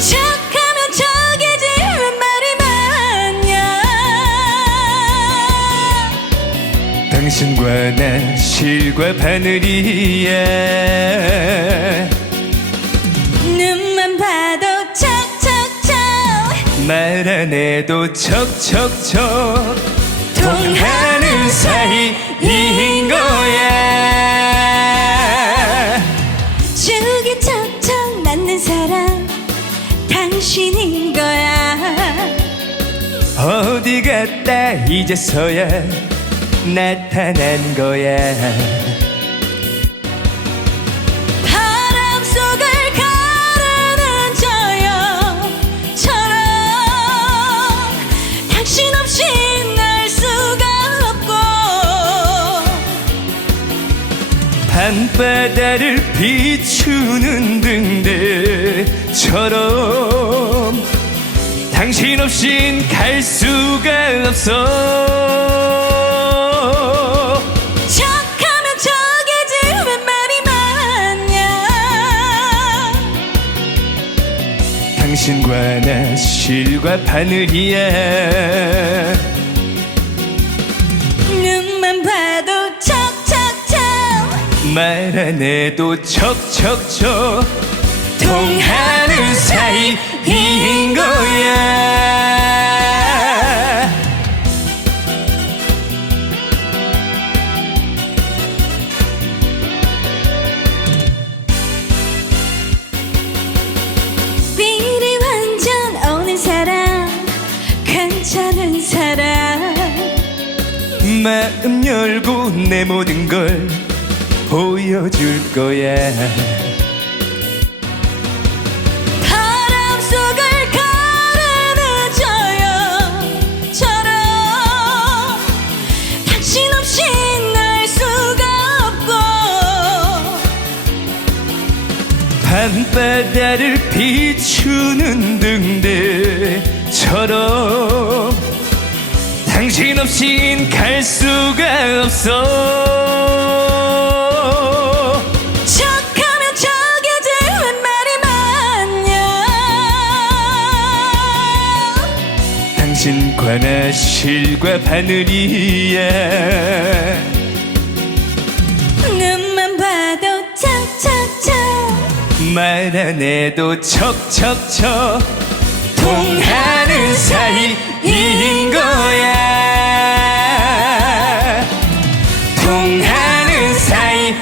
척하면 척이지 왜 말이 많냐. 당신과 나 실과 바늘이야. 눈만 봐도 척척척 말 안 해도 척척척 통하는 사이인 거야. 죽이 척척 맞는 사람 당신인 거야. 어디 갔다 이제서야 나타난 거야. 바람 속을 가르는 저 여처럼 당신 없이 날 수가 없고 밤바다를 비추는 등대처럼 당신 없인 갈 수가 없어. 척하면 척이지 왜 말이 많냐. 당신과 나 실과 바늘이야. 눈만 봐도 척척척 말 안 해도 척척척 통하는 사이인 거야. 삘이 완전 오는 사람 괜찮은 사람 마음 열고 내 모든 걸 보여줄 거야. 바람 속을 가르는 저 여처럼 당신 없이 날 수가 없고 밤바다를 비추는 등대처럼 당신 없인 갈 수가 없어. 척하면 척이지 왜 말이 많냐. 당신과 나 실과 바늘이야. 눈만 봐도 척척척 말 안 해도 척척척 통하는 사이인 거야. 통하는 사이인